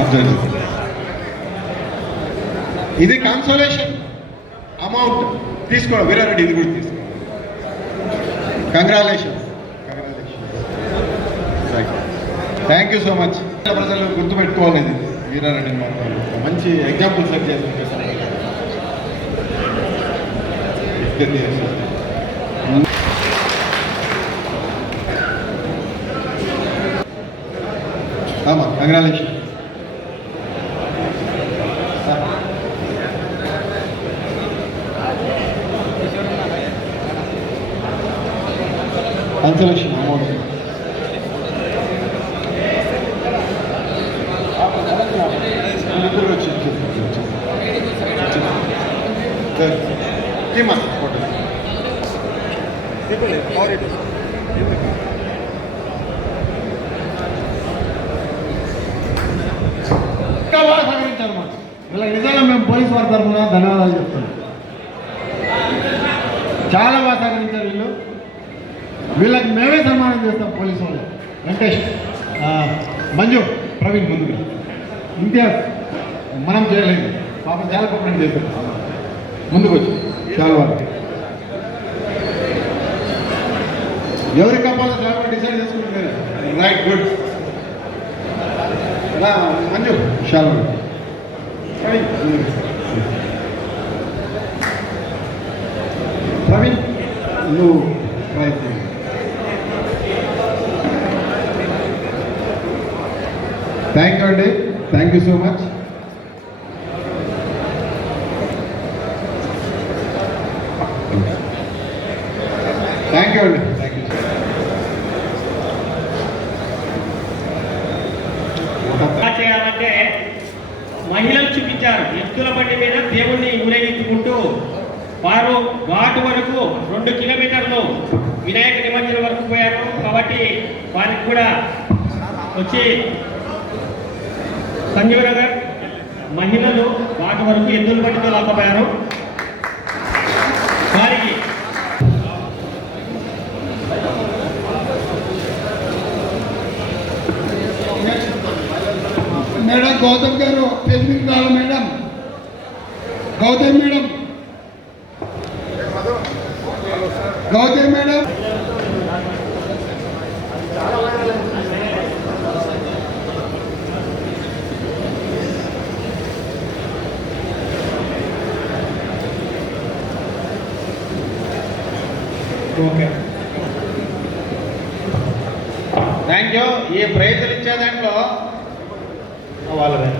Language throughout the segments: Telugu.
అబ్జర్వ్ ఇది కన్సోలేషన్ అమౌంట్ తీసుకోవడం వీరారెడ్డి ఇది కూడా తీసుకో congratulations thank you so much ప్రజలు గుర్తుపెట్టుకోవాలి ఇది వీరారెడ్డి మాత్రం మంచి ఎగ్జాంపుల్ సెట్ చేస్తుంది ஆமாம் கங்க்ராலேஷன் కన్సలేషన్ అమౌంట్ సహకరించారు మాకు ఇలా నిజంగా మేము పోలీస్ వారి తరఫున ధన్యవాదాలు చెప్తున్నాం. చాలా బాగా సహకరించారు వీళ్ళు. వీళ్ళకి మేమే సన్మానం చేస్తాం పోలీసు వాళ్ళు. వెంకటేష్ మంజు ప్రవీణ్ ముందుగా. ఇంతియాజ్ మనం చేయలేదు. పాపం చాలా కంప్లైంట్ చేస్తాం ముందుకు వచ్చి చాలా బాగా ఎవరికి కప్పాలో చాలా డిసైడ్ చేసుకుంటున్నారు రైట్ గుడ్. మంజు చాలా ప్రవీణ్ నువ్వు ప్రయత్నం చేయి థ్యాంక్ యూ అండి thank you so much thank you అండి చేయాలంటే మహిళలు చూపించారు. ఎత్తుల బండి మీద దేవుణ్ణి ఊరేగించుకుంటూ వారు ఘాటు వరకు రెండు కిలోమీటర్లు వినాయక నిమజ్జనం వరకు పోయారు. కాబట్టి వారికి కూడా వచ్చి సంజీవ్ మహిళలు వాటి వరకు ఎద్దులు బండితో రాకపోయారు వారికి మేడం గౌతమ్ గారు ఫేస్బుక్ రావాలి madam. Gautam madam. Gautam madam okay. Thank you. ఈ ప్రైజులు ఇచ్చే దాంట్లో వాళ్ళదే.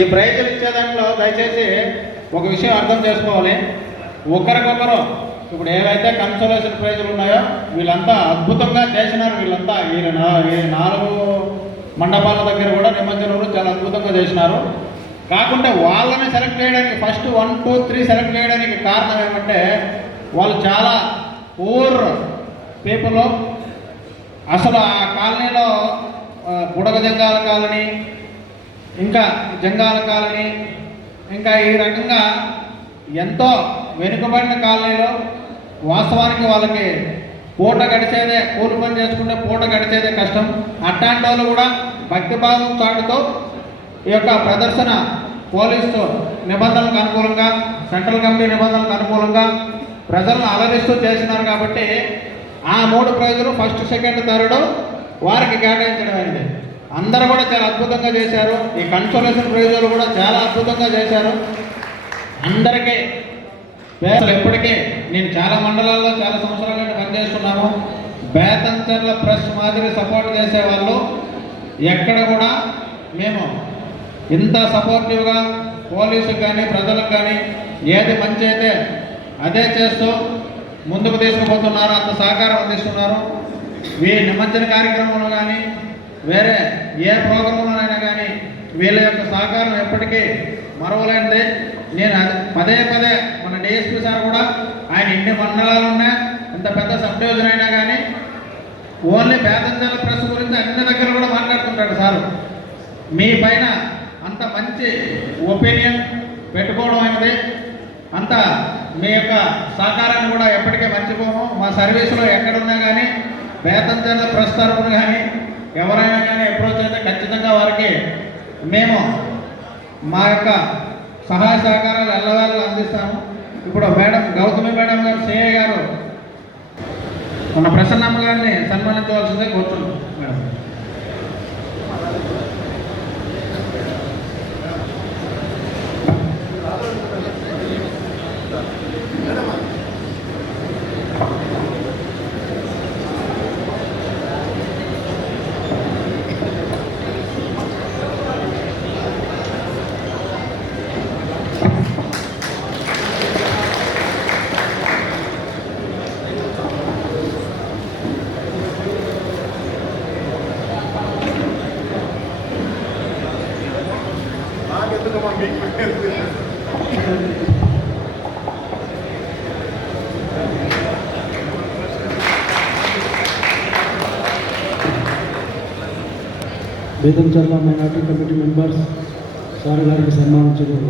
ఈ ప్రైజులు ఇచ్చే దాంట్లో దయచేసి ఒక విషయం అర్థం చేసుకోవాలి. ఒకరికొకరు ఇప్పుడు ఏవైతే కన్సోలేషన్ ప్రైజులు ఉన్నాయో వీళ్ళంతా అద్భుతంగా చేసినారు. వీళ్ళంతా ఈ నా- ఈ నాలుగు మండపాల దగ్గర కూడా నిమజ్జనంలో చాలా అద్భుతంగా చేసినారు. కాకుంటే వాళ్ళని సెలెక్ట్ చేయడానికి first one two three select చేయడానికి కారణం ఏమంటే వాళ్ళు చాలా పూర్ పీపుల్ అసలు ఆ కాలనీలో బుడగ జంగాల కాలనీ ఇంకా జంగాల కాలనీ ఇంకా ఈ రకంగా ఎంతో వెనుకబడిన కాలనీలో వాస్తవానికి వాళ్ళకి పూట గడిచేదే కూలి పని చేసుకుంటే పూట గడిచేదే కష్టం. అట్లాంటి వాళ్ళు కూడా భక్తిభావం చాటుతో ఈ యొక్క ప్రదర్శన పోలీసు నిబంధనలకు అనుకూలంగా సెంట్రల్ కమిటీ నిబంధనలకు అనుకూలంగా ప్రజలను అలరిస్తూ చేసినారు కాబట్టి ఆ మూడు ప్రైజులు ఫస్ట్ సెకండ్ థర్డ్ వారికి కేటాయించడం అయింది. అందరూ కూడా చాలా అద్భుతంగా చేశారు. ఈ కన్సోలేషన్ ప్రైజులు కూడా చాలా అద్భుతంగా చేశారు. అందరికీ పేదలు ఇప్పటికే నేను చాలా మండలాల్లో చాలా సంవత్సరాల నుండి పనిచేస్తున్నాము బేతంచర్ల ప్రెస్ మాదిరి సపోర్ట్ చేసే వాళ్ళు ఎక్కడ కూడా మేము ఇంత సపోర్టివ్గా పోలీసుకు కానీ ప్రజలకు కానీ ఏది మంచి అయితే అదే చేస్తూ ముందుకు తీసుకుపోతున్నారు అంత సహకారం అందిస్తున్నారు. మీ నిమజ్జన కార్యక్రమంలో కానీ వేరే ఏ ప్రోగ్రాంలోనైనా కానీ వీళ్ళ యొక్క సహకారం ఎప్పటికీ మరవలేనిది. నేను పదే పదే మన డిఎస్పీ సార్ కూడా ఆయన ఎన్ని మండలాలు ఉన్నా ఇంత పెద్ద సబ్ డివిజన్ అయినా కానీ ఓన్లీ పేదంజల ప్రెస్ గురించి అన్ని దగ్గర కూడా మాట్లాడుతుంటాడు సారు. మీ పైన అంత మంచి ఒపీనియన్ పెట్టుకోవడం అనేది అంత మీ యొక్క సహకారాన్ని కూడా ఎప్పటికీ మర్చిపోము. మా సర్వీసులో ఎక్కడున్నా కానీ వేతన ప్రెస్ తరపున కానీ ఎవరైనా కానీ అప్రోచ్ అయితే ఖచ్చితంగా వారికి మేము మా యొక్క సహాయ సహకారాలు ఎల్లవేళలు అందిస్తాము. ఇప్పుడు మేడం గౌతమి మేడం గారు సిఐ గారు మన ప్రసన్నమ్మ గారిని సన్మానించవలసిందే కోరుతున్నాం. Madam. Bethamcherla minority committee members sir గారికి సన్మానించడం